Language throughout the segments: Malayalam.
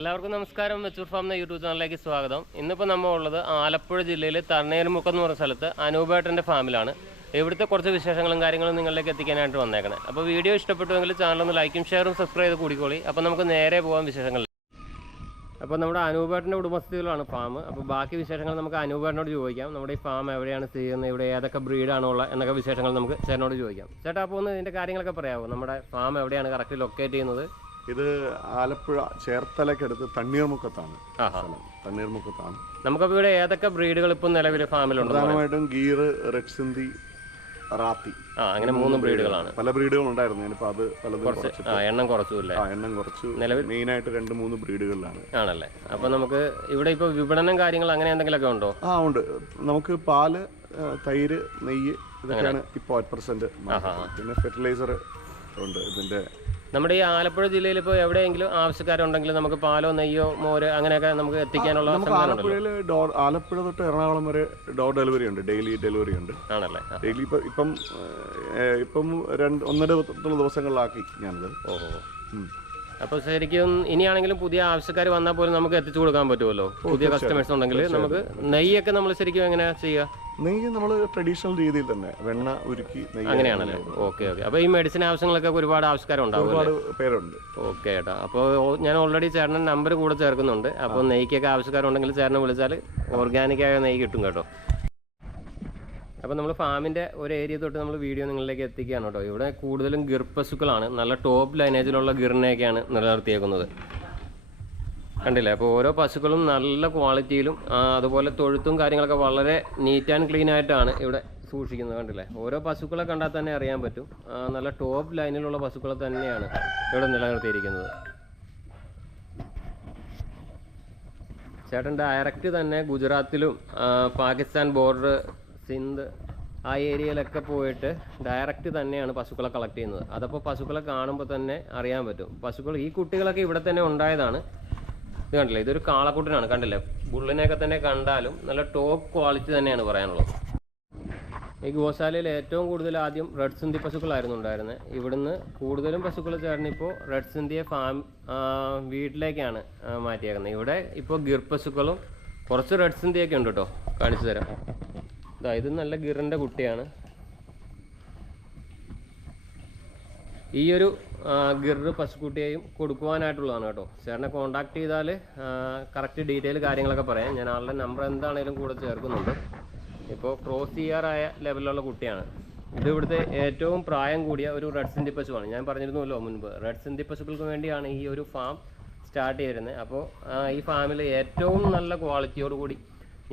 എല്ലാവർക്കും നമസ്കാരം. മെച്ചൂർ ഫാം എന്ന യൂട്യൂബ് ചാനലിലേക്ക് സ്വാഗതം. ഇന്നിപ്പോൾ നമ്മൾ ഉള്ളത് ആലപ്പുഴ ജില്ലയിൽ തണ്ണീർമുക്കം എന്ന് പറഞ്ഞ സ്ഥലത്ത് അനൂപേട്ടന്റെ ഫാമിലാണ്. ഇവിടുത്തെ കുറച്ച് വിശേഷങ്ങളും കാര്യങ്ങളും നിങ്ങളിലേക്ക് എത്തിക്കാനായിട്ട് വന്നേക്കണേ. അപ്പോൾ വീഡിയോ ഇഷ്ടപ്പെട്ടുവെങ്കിൽ ചാനൽ ഒന്ന് ലൈക്കും ഷെയറും സബ്സ്ക്രൈബ് ചെയ്ത് കൂടിക്കോളി. അപ്പോൾ നമുക്ക് നേരെ പോകാൻ വിശേഷങ്ങൾ. അപ്പോൾ നമ്മുടെ അനൂപേട്ടന്റെ ഉടമസ്ഥതയിലാണ് ഫാം. അപ്പോൾ ബാക്കി വിശേഷങ്ങൾ നമുക്ക് അനൂപേട്ടനോട് ചോദിക്കാം. നമ്മുടെ ഈ ഫാം എവിടെയാണ് സ്ഥിതി ചെയ്യുന്നത്? ഇവിടെ ഏതൊക്കെ ബ്രീഡാണോ ഉള്ളത് എന്നൊക്കെ വിശേഷങ്ങൾ നമുക്ക് ചേട്ടനോട് ചോദിക്കാം. ചേട്ടാ അപ്പോൾ ഒന്ന് ഇതിന്റെ കാര്യങ്ങളൊക്കെ പറയാമോ നമ്മുടെ ഫാം എവിടെയാണ് കറക്റ്റ് ലൊക്കേറ്റ് ചെയ്യുന്നത്? ഇത് ആലപ്പുഴ ചേർത്തലക്കടുത്ത് തണ്ണീർമുക്കത്താണ് സ്ഥലം. തണ്ണീർമുക്കത്താണ്. നമുക്കപ്പോൾ ഇവിടെ ഏതൊക്കെ ബ്രീഡുകൾ ഇപ്പം നിലവിൽ ഫാമിലുണ്ട് പ്രധാനമായിട്ടും ഗീർ റെഡ് സിന്ധി റാത്തി. ആ അങ്ങനെ മൂന്ന് ബ്രീഡുകളാണ്. പല ബ്രീഡുകൾ ഉണ്ടായിരുന്നു. ഞാനിപ്പോ അത് പലതും കുറച്ച് എണ്ണം കുറച്ചു ആ എണ്ണം കുറച്ചു. നിലവിൽ? മെയിൻ ആയിട്ട് രണ്ട് മൂന്ന് ബ്രീഡുകളിലാണ്. ആണല്ലേ? അപ്പൊ നമുക്ക് ഇവിടെ ഇപ്പൊ വിപണനം കാര്യങ്ങൾ അങ്ങനെ എന്തെങ്കിലുമൊക്കെ ഉണ്ടോ? ആ ഉണ്ട്. നമുക്ക് പാൽ തൈര് നെയ്യ് ഇതൊക്കെയാണ് ഇപ്പോൾ അറ്റ് പ്രസന്റ് പിന്നെ ഫെർട്ടിലൈസർ ഉണ്ട് ഇതിന്റെ നമ്മുടെ ഈ ആലപ്പുഴ ജില്ലയിൽ ഇപ്പോൾ എവിടെയെങ്കിലും ആവശ്യക്കാരുണ്ടെങ്കിൽ നമുക്ക് പാലോ നെയ്യോ മോര് അങ്ങനെയൊക്കെ നമുക്ക് എത്തിക്കാനുള്ള നമുക്ക് ആലപ്പുഴയിൽ ഡോർ ആലപ്പുഴ തൊട്ട് എറണാകുളം വരെ ഡോർ ഡെലിവറി ഉണ്ട് ഡെയിലി ഡെലിവറി ഉണ്ട്. ആണല്ലേ? ഡെയിലി ഇപ്പം ഇപ്പം ഇപ്പം രണ്ട് ഒന്നര ദിവസങ്ങളിലാക്കി ഞാനത്. ഓഹോ. ഉം. അപ്പൊ ശരിക്കും ഇനിയാണെങ്കിലും പുതിയ ആവശ്യക്കാർ വന്നാൽ പോലും നമുക്ക് എത്തിച്ചു കൊടുക്കാൻ പറ്റുമല്ലോ. പുതിയ കസ്റ്റമേഴ്സ് ഉണ്ടെങ്കിൽ നമുക്ക് നെയ്യൊക്കെ നമ്മൾ ശരിക്കും എങ്ങനെയാ ചെയ്യുക? നെയ്യ് നമ്മൾ ട്രഡീഷണൽ രീതിയിൽ തന്നെ വെണ്ണ ഉരുക്കി അങ്ങനെയാണല്ലേ? Okay okay. അപ്പൊ ഈ മെഡിസിൻ ആവശ്യങ്ങളൊക്കെ ഒരുപാട് ആവശ്യക്കാരുണ്ടാവും ഒരുപാട് പേരുണ്ട്. ഓക്കെ ഏട്ടാ. അപ്പോൾ ഞാൻ ഓൾറെഡി ചേട്ടന്റെ നമ്പർ കൂടെ ചേർക്കുന്നുണ്ട്. അപ്പോൾ നെയ്ക്കൊക്കെ ആവശ്യക്കാരുണ്ടെങ്കിൽ ചേട്ടനെ വിളിച്ചാൽ ഓർഗാനിക്കായ നെയ്യ് കിട്ടും കേട്ടോ. അപ്പോൾ നമ്മൾ ഫാമിന്റെ ഒരു ഏരിയ തൊട്ട് നമ്മൾ വീഡിയോ നിങ്ങളിലേക്ക് എത്തിക്കുകയാണ് കേട്ടോ. ഇവിടെ കൂടുതലും ഗിർ പശുക്കളാണ് നല്ല ടോപ്പ് ലൈനേജിലുള്ള ഗിറിനെയൊക്കെയാണ് നിലനിർത്തിയേക്കുന്നത്. കണ്ടില്ലേ? അപ്പോൾ ഓരോ പശുക്കളും നല്ല ക്വാളിറ്റിയിലും അതുപോലെ തൊഴുത്തും കാര്യങ്ങളൊക്കെ വളരെ നീറ്റ് ആൻഡ് ക്ലീൻ ആയിട്ടാണ് ഇവിടെ സൂക്ഷിക്കുന്നത്. കണ്ടില്ലേ? ഓരോ പശുക്കളെ കണ്ടാൽ തന്നെ അറിയാൻ പറ്റും. നല്ല ടോപ്പ് ലൈനിലുള്ള പശുക്കളെ തന്നെയാണ് ഇവിടെ നിലനിർത്തിയിരിക്കുന്നത്. ചേട്ടൻ ഡയറക്റ്റ് തന്നെ ഗുജറാത്തിലും പാകിസ്ഥാൻ ബോർഡർ സിന്ധ് ആ ഏരിയയിലൊക്കെ പോയിട്ട് ഡയറക്റ്റ് തന്നെയാണ് പശുക്കളെ കളക്ട് ചെയ്യുന്നത്. അതപ്പോൾ പശുക്കളെ കാണുമ്പോൾ തന്നെ അറിയാൻ പറ്റും. പശുക്കൾ ഈ കുട്ടികളൊക്കെ ഇവിടെ തന്നെ ഉണ്ടായതാണ്. ഇത് കണ്ടില്ലേ? ഇതൊരു കാളക്കുട്ടനാണ് കണ്ടില്ലേ? ബുള്ളിനെയൊക്കെ തന്നെ കണ്ടാലും നല്ല ടോപ്പ് ക്വാളിറ്റി തന്നെയാണ് പറയാനുള്ളത്. ഈ ഗോശാലയിൽ ഏറ്റവും കൂടുതൽ ആദ്യം റെഡ് സിന്ധി പശുക്കളായിരുന്നു ഉണ്ടായിരുന്നത് ഇവിടുന്ന് കൂടുതലും പശുക്കൾ ചേർന്നിപ്പോൾ റെഡ് സിന്ധിയെ ഫാം വീട്ടിലേക്കാണ് മാറ്റിയേക്കുന്നത് ഇവിടെ ഇപ്പോൾ ഗിർ പശുക്കളും കുറച്ച് റെഡ് സിന്ധിയൊക്കെ ഉണ്ട് കേട്ടോ കാണിച്ചു തരാം. ഇതാ ഇത് നല്ല ഗിറിന്റെ കുട്ടിയാണ്. ഈ ഒരു ഗിറ് പശുക്കുട്ടിയെയും കൊടുക്കുവാനായിട്ടുള്ളതാണ് കേട്ടോ. ചേട്ടനെ കോണ്ടാക്ട് ചെയ്താൽ കറക്റ്റ് ഡീറ്റെയിൽ കാര്യങ്ങളൊക്കെ പറയാം. ഞാൻ ആളുടെ നമ്പർ എന്താണേലും കൂടെ ചേർക്കുന്നുണ്ട്. ഇപ്പോൾ ക്രോസ് ചെയ്യാറായ ലെവലിലുള്ള കുട്ടിയാണ്. ഇത് ഇവിടുത്തെ ഏറ്റവും പ്രായം കൂടിയ ഒരു റെഡ് സിന്ധി പശുവാണ്. ഞാൻ പറഞ്ഞിരുന്നല്ലോ മുൻപ് റെഡ് സിന്ധി പശുക്കൾക്ക് വേണ്ടിയാണ് ഈ ഒരു ഫാം സ്റ്റാർട്ട് ചെയ്തിരുന്നത് അപ്പോൾ ഈ ഫാമിൽ ഏറ്റവും നല്ല ക്വാളിറ്റിയോട് കൂടി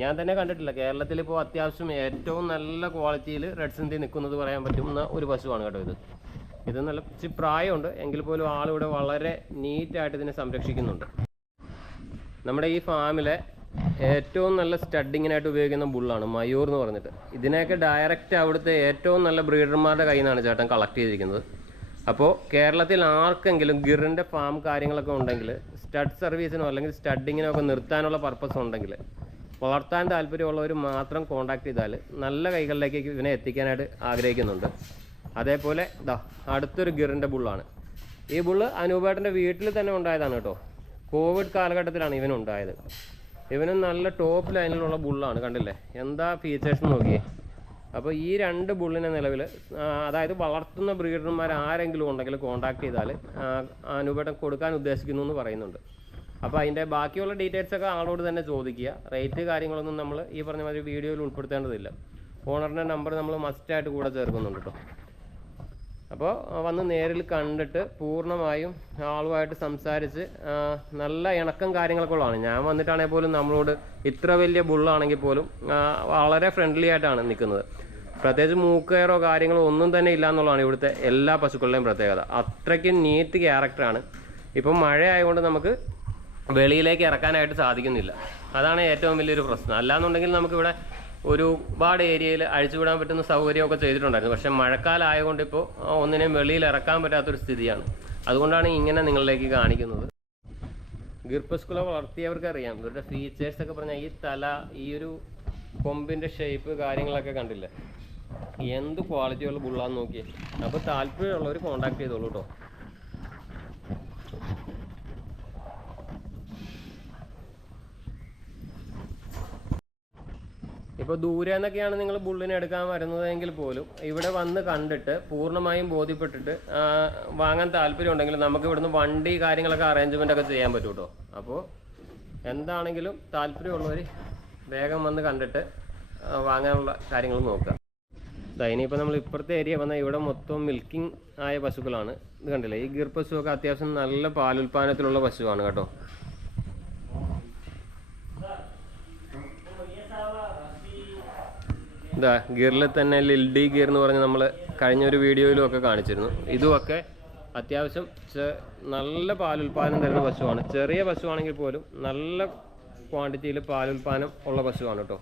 ഞാൻ തന്നെ കണ്ടിട്ടില്ല. കേരളത്തിൽ ഇപ്പോൾ അത്യാവശ്യം ഏറ്റവും നല്ല ക്വാളിറ്റിയിൽ റെഡ് സിന്ധി നിൽക്കുന്നത് പറയാൻ പറ്റുന്ന ഒരു പശുവാണ് കേട്ടോ ഇത്. ഇത് നല്ല ഇച്ചിരി പ്രായമുണ്ട്. എങ്കിൽ പോലും ആളിവിടെ വളരെ നീറ്റായിട്ട് ഇതിനെ സംരക്ഷിക്കുന്നുണ്ട്. നമ്മുടെ ഈ ഫാമിലെ ഏറ്റവും നല്ല സ്റ്റഡിങ്ങിനായിട്ട് ഉപയോഗിക്കുന്ന ബുള്ളാണ് മയൂർ എന്ന് പറഞ്ഞിട്ട്. ഇതിനെയൊക്കെ ഡയറക്റ്റ് അവിടുത്തെ ഏറ്റവും നല്ല ബ്രീഡർമാരുടെ കയ്യിൽ നിന്നാണ് ചേട്ടൻ കളക്ട് ചെയ്തിരിക്കുന്നത്. അപ്പോൾ കേരളത്തിൽ ആർക്കെങ്കിലും ഗിറിന്റെ ഫാം കാര്യങ്ങളൊക്കെ ഉണ്ടെങ്കിൽ സ്റ്റഡ് സർവീസിനോ അല്ലെങ്കിൽ സ്റ്റഡിങ്ങിനോ ഒക്കെ നിർത്താനുള്ള പർപ്പസ് ഉണ്ടെങ്കിൽ വളർത്താൻ താല്പര്യമുള്ളവർ മാത്രം കോണ്ടാക്ട് ചെയ്താൽ നല്ല കൈകളിലേക്ക് ഇവനെ എത്തിക്കാനായിട്ട് ആഗ്രഹിക്കുന്നുണ്ട്. അതേപോലെ ഇതാ അടുത്തൊരു ഗിറിന്റെ ബുള്ളാണ്. ഈ ബുള്ള് അനൂപേട്ടന്റെ വീട്ടിൽ തന്നെ ഉണ്ടായതാണ് കേട്ടോ. കോവിഡ് കാലഘട്ടത്തിലാണ് ഇവനുണ്ടായത് ഇവനും നല്ല ടോപ്പ് ലൈനിലുള്ള ബുള്ളാണ് കണ്ടില്ലേ? എന്താ ഫീച്ചേഴ്സ് നോക്കിയേ. അപ്പോൾ ഈ രണ്ട് ബുള്ളിനെ നിലവിൽ അതായത് വളർത്തുന്ന ബ്രീഡർമാർ ആരെങ്കിലും ഉണ്ടെങ്കിൽ കോൺടാക്ട് ചെയ്താൽ അനൂപേട്ടൻ കൊടുക്കാൻ ഉദ്ദേശിക്കുന്നു എന്ന് പറയുന്നുണ്ട്. അപ്പോൾ അതിന്റെ ബാക്കിയുള്ള ഡീറ്റെയിൽസ് ഒക്കെ ആളോട് തന്നെ ചോദിക്കുക. റേറ്റ് കാര്യങ്ങളൊന്നും നമ്മൾ ഈ പറഞ്ഞ മാതിരി വീഡിയോയിൽ ഉൾപ്പെടുത്തേണ്ടതില്ല. ഓണറിന്റെ നമ്പർ നമ്മൾ മസ്റ്റായിട്ട് കൂടെ ചേർക്കുന്നുണ്ട് കേട്ടോ അപ്പോൾ വന്ന് നേരിൽ കണ്ടിട്ട് പൂർണമായും ആളുമായിട്ട് സംസാരിച്ച് നല്ല ഇണക്കം കാര്യങ്ങളൊക്കെ ഉള്ളതാണ് ഞാൻ വന്നിട്ടാണെങ്കിൽ പോലും നമ്മളോട് ഇത്ര വലിയ ബുള്ളാണെങ്കിൽ പോലും വളരെ ഫ്രണ്ട്ലി ആയിട്ടാണ് നിൽക്കുന്നത്. പ്രത്യേകിച്ച് മൂക്കയറോ കാര്യങ്ങളോ ഒന്നും തന്നെ ഇല്ല എന്നുള്ളതാണ് ഇവിടുത്തെ എല്ലാ പശുക്കളുടെയും പ്രത്യേകത. അത്രയ്ക്കും നീറ്റ് ക്യാരക്ടറാണ് ഇപ്പം മഴ ആയതുകൊണ്ട് നമുക്ക് വെളിയിലേക്ക് ഇറക്കാനായിട്ട് സാധിക്കുന്നില്ല. അതാണ് ഏറ്റവും വലിയൊരു പ്രശ്നം. അല്ലാന്നുണ്ടെങ്കിൽ നമുക്കിവിടെ ഒരുപാട് ഏരിയയിൽ അഴിച്ചുവിടാൻ പറ്റുന്ന സൗകര്യമൊക്കെ ചെയ്തിട്ടുണ്ടായിരുന്നു. പക്ഷേ മഴക്കാലമായതുകൊണ്ട് ഇപ്പോൾ ഒന്നിനെയും വെളിയിൽ ഇറക്കാൻ പറ്റാത്തൊരു സ്ഥിതിയാണ്. അതുകൊണ്ടാണ് ഇങ്ങനെ നിങ്ങളിലേക്ക് കാണിക്കുന്നത്. ഗിർപ്പസ്കുല വളർത്തിയവർക്ക് അറിയാം. ഇവരുടെ ഫീച്ചേഴ്സ് ഒക്കെ പറഞ്ഞാൽ ഈ തല ഈ ഒരു കൊമ്പിന്റെ ഷേപ്പ് കാര്യങ്ങളൊക്കെ കണ്ടില്ലേ? എന്ത് ക്വാളിറ്റിയുള്ള ബുള്ളാന്ന് നോക്കിയേ. അപ്പോൾ താല്പര്യമുള്ളവർ കോണ്ടാക്ട് ചെയ്തോളൂ കേട്ടോ. ഇപ്പോൾ ദൂരെ നിന്നൊക്കെയാണ് നിങ്ങൾ ബുള്ളിനെ എടുക്കാൻ വരുന്നതെങ്കിൽ പോലും ഇവിടെ വന്ന് കണ്ടിട്ട് പൂർണമായും ബോധ്യപ്പെട്ടിട്ട് വാങ്ങാൻ താല്പര്യം ഉണ്ടെങ്കിൽ നമുക്ക് ഇവിടുന്ന് വണ്ടി കാര്യങ്ങളൊക്കെ അറേഞ്ച്മെന്റ് ഒക്കെ ചെയ്യാൻ പറ്റും കേട്ടോ അപ്പോൾ എന്താണെങ്കിലും താല്പര്യമുള്ളവർ വേഗം വന്ന് കണ്ടിട്ട് വാങ്ങാനുള്ള കാര്യങ്ങൾ നോക്കുക. ഇനിയിപ്പോൾ നമ്മൾ ഇപ്പുറത്തെ ഏരിയ വന്നാൽ ഇവിടെ മൊത്തം മിൽക്കിംഗ് ആയ പശുക്കളാണ്. ഇത് കണ്ടില്ലേ? ഈ ഗീർ പശുവൊക്കെ അത്യാവശ്യം നല്ല പാലുൽപാദനത്തിലുള്ള പശുവാണ് കേട്ടോ. ഇതാ ഗിയറിൽ തന്നെ ലിൽഡി ഗിയർ എന്ന് പറഞ്ഞ് നമ്മൾ കഴിഞ്ഞ ഒരു വീഡിയോയിലും ഒക്കെ കാണിച്ചിരുന്നു. ഇതുമൊക്കെ അത്യാവശ്യം നല്ല പാലുൽപാദനം തരുന്ന പശുവാണ്. ചെറിയ പശുവാണെങ്കിൽ പോലും നല്ല ക്വാണ്ടിറ്റിയിൽ പാലുൽപാദനം ഉള്ള പശുവാണ് കേട്ടോ.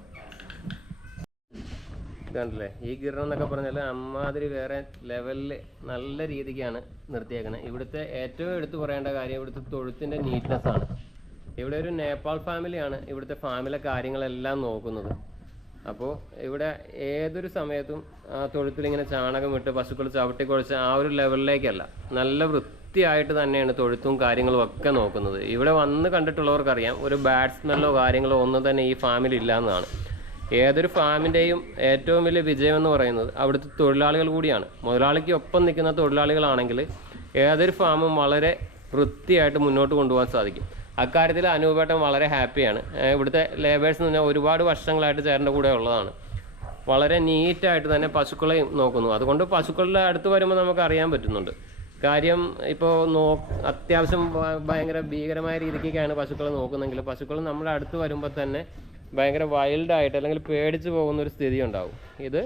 ഇതാണല്ലേ? ഈ ഗിരണം എന്നൊക്കെ പറഞ്ഞാൽ അമ്മാതിരി വേറെ ലെവലിൽ നല്ല രീതിക്കാണ് നിർത്തിയേക്കുന്നത് ഇവിടുത്തെ ഏറ്റവും എടുത്തു പറയേണ്ട കാര്യം ഇവിടുത്തെ തൊഴുത്തിന്റെ നീറ്റ്നെസ് ആണ്. ഇവിടെ ഒരു നേപ്പാൾ ഫാമിലിയാണ് ഇവിടുത്തെ ഫാമിലെ കാര്യങ്ങളെല്ലാം നോക്കുന്നത്. അപ്പോൾ ഇവിടെ ഏതൊരു സമയത്തും ആ തൊഴുത്തിലിങ്ങനെ ചാണകം ഇട്ട് പശുക്കൾ ചവിട്ടി കുഴച്ച് ആ ഒരു ലെവലിലേക്കല്ല. നല്ല വൃത്തിയായിട്ട് തന്നെയാണ് തൊഴുത്തും കാര്യങ്ങളും ഒക്കെ നോക്കുന്നത്. ഇവിടെ വന്ന് കണ്ടിട്ടുള്ളവർക്കറിയാം ഒരു ബാഡ് സ്മെല്ലോ കാര്യങ്ങളോ ഒന്നും തന്നെ ഈ ഫാമിൽ ഇല്ല എന്നതാണ് ഏതൊരു ഫാമിന്റെയും ഏറ്റവും വലിയ വിജയം എന്ന് പറയുന്നത് അവിടുത്തെ തൊഴിലാളികൾ കൂടിയാണ്. മുതലാളിക്ക് ഒപ്പം നിൽക്കുന്ന തൊഴിലാളികളാണെങ്കിൽ ഏതൊരു ഫാമും വളരെ വൃത്തിയായിട്ട് മുന്നോട്ട് കൊണ്ടുപോകാൻ സാധിക്കും. അക്കാര്യത്തിൽ അനൂപേട്ടൻ വളരെ ഹാപ്പിയാണ്. ഇവിടുത്തെ ലേബേഴ്സ് എന്ന് പറഞ്ഞാൽ ഒരുപാട് വർഷങ്ങളായിട്ട് ചേട്ടന്റെ കൂടെ ഉള്ളതാണ്. വളരെ നീറ്റായിട്ട് തന്നെ പശുക്കളെയും നോക്കുന്നു. അതുകൊണ്ട് പശുക്കളുടെ അടുത്ത് വരുമ്പോൾ നമുക്ക് അറിയാൻ പറ്റുന്നുണ്ട്. കാര്യം ഇപ്പോൾ നോ അത്യാവശ്യം ഭയങ്കര ഭീകരമായ രീതിക്കൊക്കെയാണ് പശുക്കളെ നോക്കുന്നതെങ്കിൽ പശുക്കൾ നമ്മുടെ അടുത്ത് വരുമ്പോൾ തന്നെ ഭയങ്കര വൈൽഡായിട്ട് അല്ലെങ്കിൽ പേടിച്ച് പോകുന്ന ഒരു സ്ഥിതി ഉണ്ടാവും. ഇത്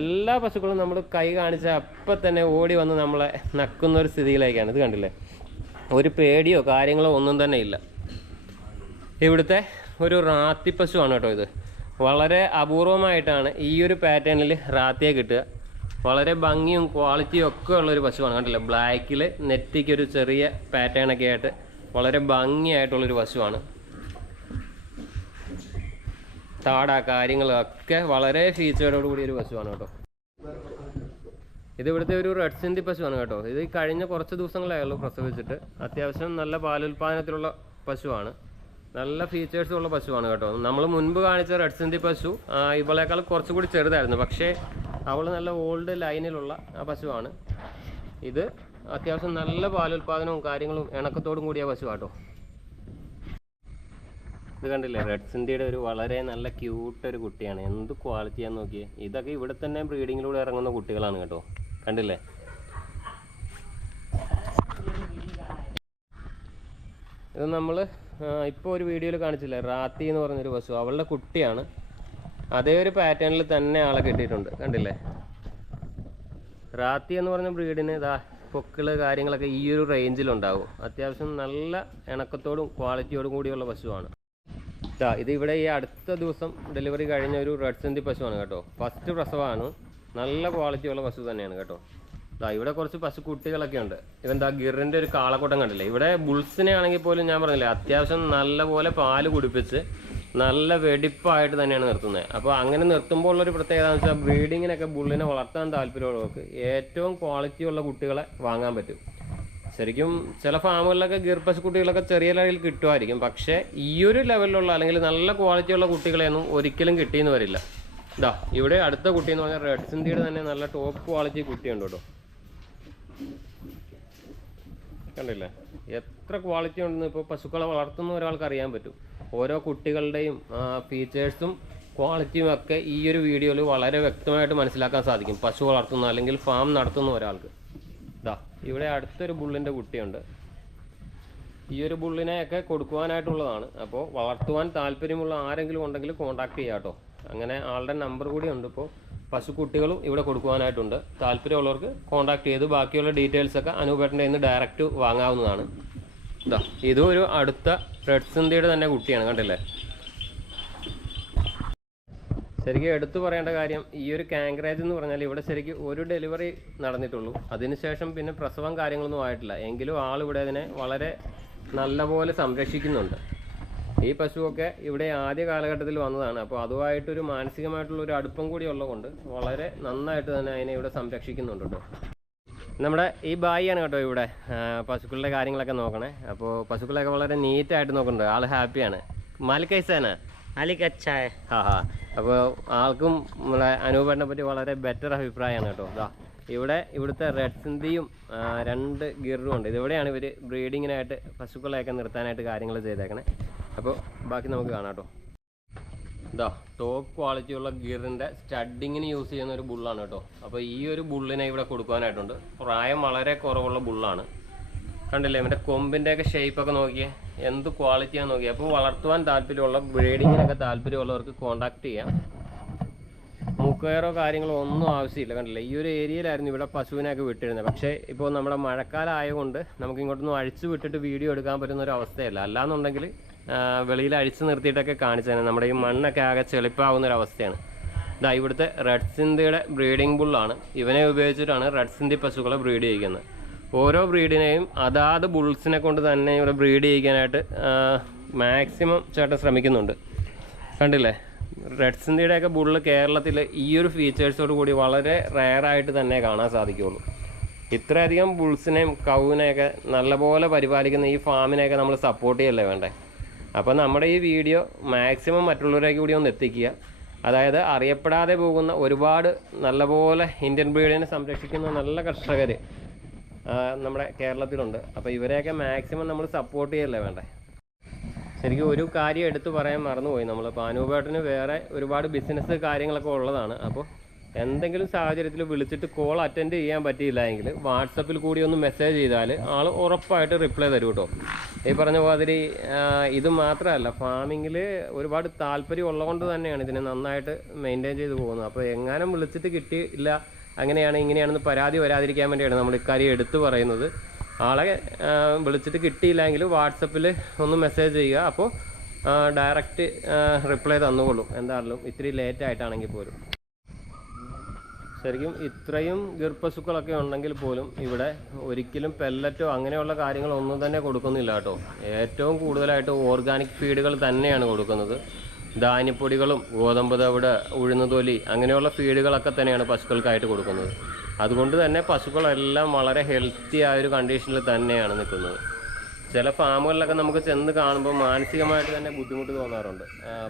എല്ലാ പശുക്കളും നമ്മൾ കൈ കാണിച്ച അപ്പം തന്നെ ഓടി വന്ന് നമ്മളെ നക്കുന്ന ഒരു സ്ഥിതിയിലേക്കാണ്. ഇത് കണ്ടില്ലേ? ഒരു പേടിയോ കാര്യങ്ങളോ ഒന്നും തന്നെ ഇല്ല. ഇവിടുത്തെ ഒരു റാത്തി പശുവാണ് കേട്ടോ ഇത്. വളരെ അപൂർവമായിട്ടാണ് ഈ ഒരു പാറ്റേണിൽ റാത്തിയെ കിട്ടുക. വളരെ ഭംഗിയും ക്വാളിറ്റിയും ഒക്കെ ഉള്ള ഒരു പശുവാണ്. കണ്ടില്ലേ? ബ്ലാക്കിൽ നെറ്റിക്ക് ഒരു ചെറിയ പാറ്റേൺ ഒക്കെ ആയിട്ട് വളരെ ഭംഗിയായിട്ടുള്ളൊരു പശുവാണ്. താടാ കാര്യങ്ങളൊക്കെ വളരെ ഫീച്ചറോട് കൂടിയ ഒരു പശുവാണ് കേട്ടോ. ഇത് ഇവിടുത്തെ ഒരു റെഡ് സിന്ധി പശുവാണ് കേട്ടോ. ഇത് കഴിഞ്ഞ കുറച്ച് ദിവസങ്ങളായുള്ളൂ പ്രസവിച്ചിട്ട്. അത്യാവശ്യം നല്ല പാലുൽപാദനത്തിലുള്ള പശുവാണ്. നല്ല ഫീച്ചേഴ്സ് ഉള്ള പശുവാണ് കേട്ടോ. നമ്മൾ മുൻപ് കാണിച്ച റെഡ് സിന്ധി പശു ഇവളേക്കാൾ കുറച്ചുകൂടി ചെറുതായിരുന്നു. പക്ഷേ അവൾ നല്ല ഓൾഡ് ലൈനിലുള്ള ആ പശുവാണ്. ഇത് അത്യാവശ്യം നല്ല പാലുൽപാദനവും കാര്യങ്ങളും ഇണക്കത്തോടും കൂടിയ കേട്ടോ. ഇത് കണ്ടില്ലേ റെഡ് സിന്ധിയുടെ ഒരു വളരെ നല്ല ക്യൂട്ട് ഒരു കുട്ടിയാണ്. എന്ത് ക്വാളിറ്റിയാന്ന് നോക്കിയേ. ഇതൊക്കെ ഇവിടെ തന്നെ ബ്രീഡിങ്ങിലൂടെ ഇറങ്ങുന്ന കുട്ടികളാണ് കേട്ടോ. കണ്ടില്ലേ? ഇത് നമ്മൾ ഇപ്പോൾ ഒരു വീഡിയോയിൽ കാണിച്ചില്ലേ? റാത്തി എന്ന് പറഞ്ഞൊരു പശു അവളുടെ കുട്ടിയാണ്. അതേ ഒരു പാറ്റേണിൽ തന്നെ ആളെ കിട്ടിയിട്ടുണ്ട്. കണ്ടില്ലേ? റാത്തി എന്ന് പറഞ്ഞ ബ്രീഡിന് ഇതാ പൊക്കിൾ കാര്യങ്ങളൊക്കെ ഈ ഒരു റേഞ്ചിലുണ്ടാവും. അത്യാവശ്യം നല്ല ഇണക്കത്തോടും ക്വാളിറ്റിയോടും കൂടിയുള്ള പശുവാണ്. ഇതാ ഇത് ഇവിടെ ഈ അടുത്ത ദിവസം ഡെലിവറി കഴിഞ്ഞ ഒരു റെഡ് സിന്ധി പശുവാണ് കേട്ടോ. ഫസ്റ്റ് പ്രസവമാണ് നല്ല ക്വാളിറ്റി ഉള്ള പശു തന്നെയാണ് കേട്ടോ. ഇതാ ഇവിടെ കുറച്ച് പശു കുട്ടികളൊക്കെ ഉണ്ട്. ഇതെന്താ ഗിറിന്റെ ഒരു കാളക്കൂട്ടം കണ്ടില്ലേ? ഇവിടെ ബുൾസിനെ ആണെങ്കിൽ പോലും ഞാൻ പറഞ്ഞില്ലേ അത്യാവശ്യം നല്ലപോലെ പാൽ കുടിപ്പിച്ച് നല്ല വെടിപ്പായിട്ട് തന്നെയാണ് നിർത്തുന്നത് അപ്പോൾ അങ്ങനെ നിർത്തുമ്പോൾ ഉള്ളൊരു പ്രത്യേകത എന്ന് വെച്ചാൽ ബ്രീഡിങ്ങിനൊക്കെ ബുള്ളിനെ വളർത്താൻ താല്പര്യമുള്ളവർക്ക് ഏറ്റവും ക്വാളിറ്റിയുള്ള കുട്ടികളെ വാങ്ങാൻ പറ്റും. ശരിക്കും ചില ഫാമുകളിലൊക്കെ ഗീർ കുട്ടികളൊക്കെ ചെറിയ ലെവലിൽ കിട്ടുമായിരിക്കും. പക്ഷേ ഈ ഒരു ലെവലിലുള്ള അല്ലെങ്കിൽ നല്ല ക്വാളിറ്റിയുള്ള കുട്ടികളെയൊന്നും ഒരിക്കലും കിട്ടിയെന്ന് വരില്ല. ഇതാ ഇവിടെ അടുത്ത കുട്ടി എന്ന് പറഞ്ഞാൽ റെഡ് സിന്ധിയുടെ തന്നെ നല്ല ടോപ്പ് ക്വാളിറ്റി കുട്ടിയുണ്ട് കേട്ടോ കണ്ടില്ലേ? എത്ര ക്വാളിറ്റി ഉണ്ടെന്ന് ഇപ്പോൾ പശുക്കളെ വളർത്തുന്ന ഒരാൾക്ക് അറിയാൻ പറ്റും. ഓരോ കുട്ടികളുടെയും ഫീച്ചേഴ്സും ക്വാളിറ്റിയും ഒക്കെ ഈ ഒരു വീഡിയോയിൽ വളരെ വ്യക്തമായിട്ട് മനസ്സിലാക്കാൻ സാധിക്കും. പശു വളർത്തുന്ന അല്ലെങ്കിൽ ഫാം നടത്തുന്ന ഒരാൾക്ക്. ഇതാ ഇവിടെ അടുത്തൊരു ബുള്ളിന്റെ കുട്ടിയുണ്ട്. ഈ ഒരു ബുള്ളിനെയൊക്കെ കൊടുക്കുവാനായിട്ടുള്ളതാണ്. അപ്പോൾ വളർത്തുവാൻ താല്പര്യമുള്ള ആരെങ്കിലും ഉണ്ടെങ്കിൽ കോൺടാക്ട് ചെയ്യാം കേട്ടോ അങ്ങനെ ആളുടെ നമ്പർ കൂടി ഉണ്ട് ഇപ്പോൾ പശുക്കുട്ടികളും ഇവിടെ കൊടുക്കുവാനായിട്ടുണ്ട്. താല്പര്യമുള്ളവർക്ക് കോൺടാക്ട് ചെയ്ത് ബാക്കിയുള്ള ഡീറ്റെയിൽസ് ഒക്കെ അനൂപേട്ടന്റെ നിന്ന് ഡയറക്റ്റ് വാങ്ങാവുന്നതാണ്. ഇതാ ഇതും ഒരു അടുത്ത പ്രതിസന്ധിയുടെ സിന്ധിയുടെ തന്നെ കുട്ടിയാണ് കണ്ടില്ലേ? ശരിക്കും എടുത്തു പറയേണ്ട കാര്യം ഈ ഒരു കാങ്കറേജ് എന്ന് പറഞ്ഞാൽ ഇവിടെ ശരിക്കും ഒരു ഡെലിവറി നടന്നിട്ടുള്ളൂ. അതിനുശേഷം പിന്നെ പ്രസവം കാര്യങ്ങളൊന്നും ആയിട്ടില്ല. എങ്കിലും ആൾ ഇവിടെ അതിനെ വളരെ നല്ലപോലെ സംരക്ഷിക്കുന്നുണ്ട്. ഈ പശുവൊക്കെ ഇവിടെ ആദ്യ കാലഘട്ടത്തിൽ വന്നതാണ്. അപ്പോൾ അതുമായിട്ടൊരു മാനസികമായിട്ടുള്ള ഒരു അടുപ്പം കൂടി ഉള്ളതുകൊണ്ട് വളരെ നന്നായിട്ട് തന്നെ അതിനെ ഇവിടെ സംരക്ഷിക്കുന്നുണ്ട് കേട്ടോ. നമ്മുടെ ഈ ബായിയാണ് കേട്ടോ ഇവിടെ പശുക്കളുടെ കാര്യങ്ങളൊക്കെ നോക്കണേ. അപ്പോൾ പശുക്കളൊക്കെ വളരെ നീറ്റായിട്ട് നോക്കുന്നുണ്ട്. ആൾ ഹാപ്പിയാണ്. മാലിക്കൈസാനാ അലിക്കച്ചായ ഹാ ഹാ അപ്പോൾ ആൾക്കും നമ്മളെ അനൂപനെ പറ്റി വളരെ ബെറ്റർ അഭിപ്രായമാണ് കേട്ടോ. ഇതാ ഇവിടെ ഇവിടുത്തെ റെഡ് സിന്ധിയും രണ്ട് ഗിറും ഉണ്ട്. ഇതിവിടെയാണ് ഇവർ ബ്രീഡിങ്ങിനായിട്ട് പശുക്കളെയൊക്കെ നിർത്താനായിട്ട് കാര്യങ്ങൾ ചെയ്തേക്കണേ? അപ്പോൾ ബാക്കി നമുക്ക് കാണാം കേട്ടോ. ഇതാ ടോപ്പ് ക്വാളിറ്റിയുള്ള ഗിയറിന്റെ സ്റ്റഡിങ്ങിന് യൂസ് ചെയ്യുന്ന ഒരു ബുള്ളാണ് കേട്ടോ. അപ്പോൾ ഈ ഒരു ബുള്ളിനെ ഇവിടെ കൊടുക്കാനായിട്ടുണ്ട് പ്രായം വളരെ കുറവുള്ള ബുള്ളാണ് കണ്ടില്ലേ ഇവന്റെ കൊമ്പിന്റെയൊക്കെ ഷേപ്പൊക്കെ നോക്കിയേ എന്ത് ക്വാളിറ്റിയാണ് നോക്കിയേ. അപ്പോൾ വളർത്തുവാൻ താല്പര്യമുള്ള ബ്രീഡിങ്ങിനൊക്കെ താല്പര്യമുള്ളവർക്ക് കോൺടാക്ട് ചെയ്യാം. മൂക്കയറോ കാര്യങ്ങളോ ഒന്നും ആവശ്യമില്ല കണ്ടില്ലേ? ഈ ഒരു ഏരിയയിലായിരുന്നു ഇവിടെ പശുവിനെയൊക്കെ വിട്ടിരുന്നത്. പക്ഷേ ഇപ്പോൾ നമ്മുടെ മഴക്കാലം ആയതുകൊണ്ട് നമുക്ക് ഇങ്ങോട്ടൊന്നും അഴിച്ചു വിട്ടിട്ട് വീഡിയോ എടുക്കാൻ പറ്റുന്ന ഒരു അവസ്ഥയല്ല. അല്ലാന്നുണ്ടെങ്കിൽ വെളിയിൽ അഴിച്ചു നിർത്തിയിട്ടൊക്കെ കാണിച്ചതാണ്. നമ്മുടെ ഈ മണ്ണൊക്കെ ആകെ ചെളിപ്പാവുന്ന ഒരു അവസ്ഥയാണ് ഇതാ ഇവിടുത്തെ റെഡ് സിന്ധിയുടെ ബ്രീഡിംഗ് ബുള്ളാണ് ഇവനെ ഉപയോഗിച്ചിട്ടാണ് റെഡ് സിന്ധി പശുക്കളെ ബ്രീഡ് ചെയ്യിക്കുന്നത്. ഓരോ ബ്രീഡിനെയും അതാത് ബുൾസിനെ കൊണ്ട് തന്നെ ഇവിടെ ബ്രീഡ് ചെയ്യിക്കാനായിട്ട് മാക്സിമം ചേട്ടൻ ശ്രമിക്കുന്നുണ്ട്. കണ്ടില്ലേ? റെഡ് സിന്ധിയുടെയൊക്കെ ബുള്ള് കേരളത്തിൽ ഈ ഒരു ഫീച്ചേഴ്സോട് കൂടി വളരെ റയറായിട്ട് തന്നെ കാണാൻ സാധിക്കുകയുള്ളൂ ഇത്രയധികം ബുൾസിനെയും കൗവിനെയൊക്കെ നല്ലപോലെ പരിപാലിക്കുന്ന ഈ ഫാമിനെയൊക്കെ നമ്മൾ സപ്പോർട്ട് ചെയ്യല്ലേ വേണ്ടേ? അപ്പോൾ നമ്മുടെ ഈ വീഡിയോ മാക്സിമം മറ്റുള്ളവരേക്ക് കൂടി ഒന്ന് എത്തിക്കുക. അതായത് അറിയപ്പെടാതെ പോകുന്ന ഒരുപാട് നല്ലപോലെ ഇന്ത്യൻ ബ്രീഡിനെ സംരക്ഷിക്കുന്ന നല്ല കർഷകർ നമ്മുടെ കേരളത്തിലുണ്ട്. അപ്പോൾ ഇവരെയൊക്കെ മാക്സിമം നമ്മൾ സപ്പോർട്ട് ചെയ്യല്ലേ വേണ്ടേ? ശരിക്കും ഒരു കാര്യം എടുത്തു പറയാൻ മറന്നുപോയി നമ്മൾ പാനൂപേട്ടന് വേറെ ഒരുപാട് ബിസിനസ് കാര്യങ്ങളൊക്കെ ഉള്ളതാണ്. അപ്പോൾ എന്തെങ്കിലും സാഹചര്യത്തിൽ വിളിച്ചിട്ട് കോൾ അറ്റൻഡ് ചെയ്യാൻ പറ്റിയില്ല എങ്കിൽ വാട്സപ്പിൽ കൂടി ഒന്ന് മെസ്സേജ് ചെയ്താൽ ആൾ ഉറപ്പായിട്ട് റിപ്ലൈ തരും കേട്ടോ ഈ പറഞ്ഞ മാതിരി ഇത് മാത്രമല്ല ഫാമിങ്ങിൽ ഒരുപാട് താല്പര്യം ഉള്ളതുകൊണ്ട് തന്നെയാണ് ഇതിനെ നന്നായിട്ട് മെയിന്റെയിൻ ചെയ്ത് പോകുന്നത്. അപ്പോൾ എങ്ങാനും വിളിച്ചിട്ട് കിട്ടിയില്ല അങ്ങനെയാണ് ഇങ്ങനെയാണെന്ന് പരാതി വരാതിരിക്കാൻ വേണ്ടിയാണ് നമ്മൾ ഇക്കാര്യം എടുത്തു പറയുന്നത്. ആളെ വിളിച്ചിട്ട് കിട്ടിയില്ലെങ്കിൽ വാട്സപ്പിൽ ഒന്ന് മെസ്സേജ് ചെയ്യുക. അപ്പോൾ ഡയറക്റ്റ് റിപ്ലൈ തന്നുകൊള്ളും. എന്തായാലും ഇത്തിരി ലേറ്റ് ആയിട്ടാണെങ്കിൽ പോലും. ശരിക്കും ഇത്രയും ഗർഭസുക്കളൊക്കെ ഉണ്ടെങ്കിൽ പോലും ഇവിടെ ഒരിക്കലും പെല്ലറ്റോ അങ്ങനെയുള്ള കാര്യങ്ങൾ ഒന്നും തന്നെ കൊടുക്കുന്നില്ല കേട്ടോ. ഏറ്റവും കൂടുതലായിട്ട് ഓർഗാനിക് ഫീഡുകൾ തന്നെയാണ് കൊടുക്കുന്നത്. ധാന്യപ്പൊടികളും ഗോതമ്പ് തവിട് ഉഴുന്നുതൊലി അങ്ങനെയുള്ള ഫീഡുകളൊക്കെ തന്നെയാണ് പശുക്കൾക്കായിട്ട് കൊടുക്കുന്നത്. അതുകൊണ്ട് തന്നെ പശുക്കളെല്ലാം വളരെ ഹെൽത്തി ആയ ഒരു കണ്ടീഷനിൽ തന്നെയാണ് നിൽക്കുന്നത്. ചില ഫാമുകളിലൊക്കെ നമുക്ക് ചെന്ന് കാണുമ്പോൾ മാനസികമായിട്ട് തന്നെ ബുദ്ധിമുട്ട് തോന്നാറുണ്ട്.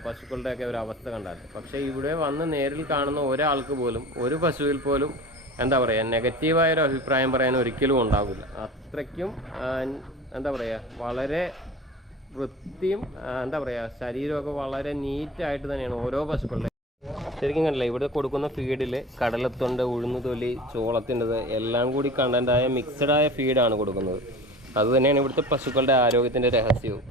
പശുക്കളുടെയൊക്കെ ഒരു അവസ്ഥ കണ്ടാൽ. പക്ഷേ ഇവിടെ വന്ന് നേരിൽ കാണുന്ന ഒരാൾക്ക് പോലും ഒരു പശുവിൽ പോലും എന്താ പറയുക നെഗറ്റീവായ ഒരു അഭിപ്രായം പറയാൻ ഒരിക്കലും ഉണ്ടാകില്ല അത്രയ്ക്കും എന്താ പറയുക വളരെ വൃത്തിയും എന്താ പറയുക ശരീരമൊക്കെ വളരെ നീറ്റായിട്ട് തന്നെയാണ് ഓരോ പശുക്കളുടെ ശരിക്കും കണ്ടില്ല ഇവിടെ കൊടുക്കുന്ന ഫീഡിൽ കടലത്തൊണ്ട് ഉഴുന്നുതൊലി ചോളത്തിന്റെത് എല്ലാം കൂടി കണ്ടന്റായ മിക്സഡായ ഫീഡാണ് കൊടുക്കുന്നത്. അത് തന്നെയാണ് ഇവിടുത്തെ പശുക്കളുടെ ആരോഗ്യത്തിന്റെ രഹസ്യവും.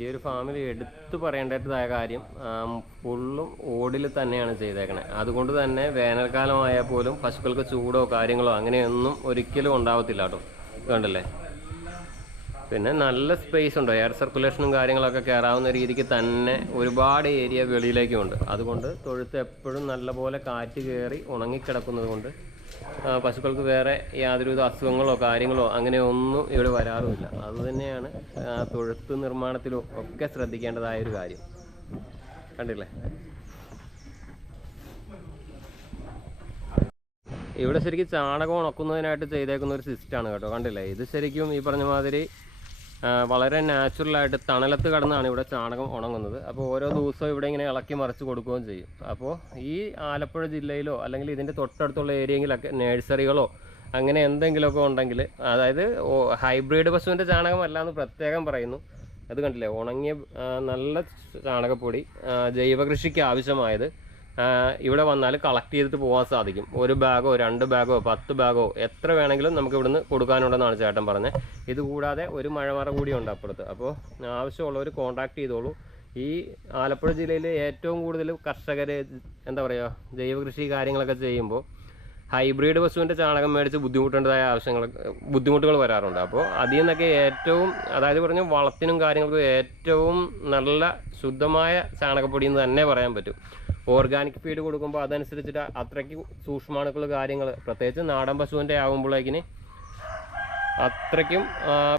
ഈ ഒരു ഫാമിൽ എടുത്തു പറയേണ്ടതായ കാര്യം ഫുള്ളും ഓടിൽ തന്നെയാണ് ചെയ്തേക്കണേ. അതുകൊണ്ട് തന്നെ വേനൽക്കാലമായാൽ പോലും പശുക്കൾക്ക് ചൂടോ കാര്യങ്ങളോ അങ്ങനെയൊന്നും ഒരിക്കലും ഉണ്ടാവത്തില്ല കേട്ടോ. കണ്ടല്ലേ? പിന്നെ നല്ല സ്പേസ് ഉണ്ട്. എയർ സർക്കുലേഷനും കാര്യങ്ങളൊക്കെ കയറാവുന്ന രീതിക്ക് തന്നെ ഒരുപാട് ഏരിയ വെളിയിലേക്കും ഉണ്ട്. അതുകൊണ്ട് തൊഴുത്ത് എപ്പോഴും നല്ലപോലെ കാറ്റ് കയറി ഉണങ്ങിക്കിടക്കുന്നത് കൊണ്ട് പശുക്കൾക്ക് വേറെ യാതൊരുവിധ അസുഖങ്ങളോ കാര്യങ്ങളോ അങ്ങനെ ഒന്നും ഇവിടെ വരാറുമില്ല. അതുതന്നെയാണ് തൊഴുത്ത് നിർമ്മാണത്തിലും ഒക്കെ ശ്രദ്ധിക്കേണ്ടതായ ഒരു കാര്യം. കണ്ടില്ലേ? ഇവിടെ ശരിക്കും ചാണകം ഉണക്കുന്നതിനായിട്ട് ചെയ്തേക്കുന്ന ഒരു സിസ്റ്റമാണ് കേട്ടോ. കണ്ടില്ലേ? ഇത് ശരിക്കും ഈ പറഞ്ഞ മാതിരി വളരെ നാച്ചുറലായിട്ട് തണലത്ത് കടന്നാണ് ഇവിടെ ചാണകം ഉണങ്ങുന്നത്. അപ്പോൾ ഓരോ ദിവസവും ഇവിടെ ഇങ്ങനെ ഇളക്കി മറിച്ച് കൊടുക്കുകയും ചെയ്യും. അപ്പോൾ ഈ ആലപ്പുഴ ജില്ലയിലോ അല്ലെങ്കിൽ ഇതിന്റെ തൊട്ടടുത്തുള്ള ഏരിയയിലൊക്കെ നഴ്സറികളോ അങ്ങനെ എന്തെങ്കിലുമൊക്കെ ഉണ്ടെങ്കിൽ അതായത് ഹൈബ്രിഡ് പശുവിന്റെ ചാണകമല്ല എന്ന് പ്രത്യേകം പറയുന്നു. അത് കണ്ടില്ലേ? ഉണങ്ങിയ നല്ല ചാണകപ്പൊടി ജൈവകൃഷിക്ക് ജൈവ കൃഷിക്ക് ആവശ്യമായത്. ഇവിടെ വന്നാൽ കളക്ട് ചെയ്തിട്ട് പോകാൻ സാധിക്കും. ഒരു ബാഗോ രണ്ട് ബാഗോ പത്ത് ബാഗോ എത്ര വേണമെങ്കിലും നമുക്ക് ഇവിടുന്ന് കൊടുക്കാനുണ്ടെന്നാണ് ചേട്ടൻ പറഞ്ഞത്. ഇതുകൂടാതെ ഒരു മഴമറ കൂടിയുണ്ട് അപ്പുറത്ത്. അപ്പോൾ ആവശ്യമുള്ളവർ കോൺടാക്ട് ചെയ്തോളൂ. ഈ ആലപ്പുഴ ജില്ലയിൽ ഏറ്റവും കൂടുതൽ കർഷകർ എന്താ പറയുക ജൈവ കൃഷി കാര്യങ്ങളൊക്കെ ചെയ്യുമ്പോൾ ഹൈബ്രിഡ് പശുവിന്റെ ചാണകം മേടിച്ച് ബുദ്ധിമുട്ടേണ്ടതായ ആവശ്യങ്ങൾ ബുദ്ധിമുട്ടുകൾ വരാറുണ്ട്. അപ്പോൾ അതിൽ നിന്നൊക്കെ ഏറ്റവും അതായത് പറഞ്ഞ വളത്തിനും കാര്യങ്ങൾക്കും ഏറ്റവും നല്ല ശുദ്ധമായ ചാണകപ്പൊടി എന്ന് തന്നെ പറയാൻ പറ്റും. ഓർഗാനിക് ഫീഡ് കൊടുക്കുമ്പോൾ അതനുസരിച്ചിട്ട് അത്രയ്ക്ക് സൂക്ഷ്മാണുക്കൾ കാര്യങ്ങൾ പ്രത്യേകിച്ച് നാടൻ പശുവിന്റെ ആകുമ്പോഴേക്കിന് അത്രയ്ക്കും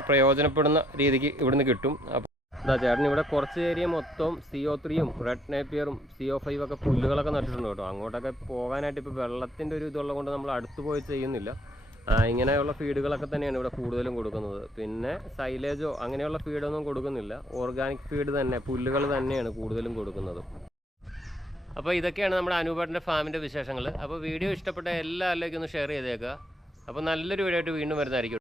പ്രയോജനപ്പെടുന്ന രീതിക്ക് ഇവിടുന്ന് കിട്ടും. അപ്പോൾ എന്താ ചേട്ടൻ ഇവിടെ കുറച്ച് ഏരിയ മൊത്തം സി ഒ ത്രീയും റെഡ് നേപ്പിയറും സി ഒ ഫൈവ് ഒക്കെ പുല്ലുകളൊക്കെ നട്ടിട്ടുണ്ട് കേട്ടോ. അങ്ങോട്ടൊക്കെ പോകാനായിട്ട് ഇപ്പോൾ വെള്ളത്തിന്റെ ഒരു ഇതുള്ളത് കൊണ്ട് നമ്മൾ അടുത്ത് പോയി ചെയ്യുന്നില്ല. ഇങ്ങനെയുള്ള ഫീഡുകളൊക്കെ തന്നെയാണ് ഇവിടെ കൂടുതലും കൊടുക്കുന്നത്. പിന്നെ സൈലേജോ അങ്ങനെയുള്ള ഫീഡൊന്നും കൊടുക്കുന്നില്ല. ഓർഗാനിക് ഫീഡ് തന്നെ പുല്ലുകൾ തന്നെയാണ് കൂടുതലും കൊടുക്കുന്നത്. അപ്പോൾ ഇതൊക്കെയാണ് നമ്മുടെ അനൂപേട്ടന്റെ ഫാമിന്റെ വിശേഷങ്ങൾ. അപ്പോൾ വീഡിയോ ഇഷ്ടപ്പെട്ട എല്ലാവരിലേക്കും ഒന്ന് ഷെയർ ചെയ്തേക്കുക. അപ്പോൾ നല്ലൊരു വീഡിയോ ആയിട്ട് വീണ്ടും വരുന്നതായിരിക്കും.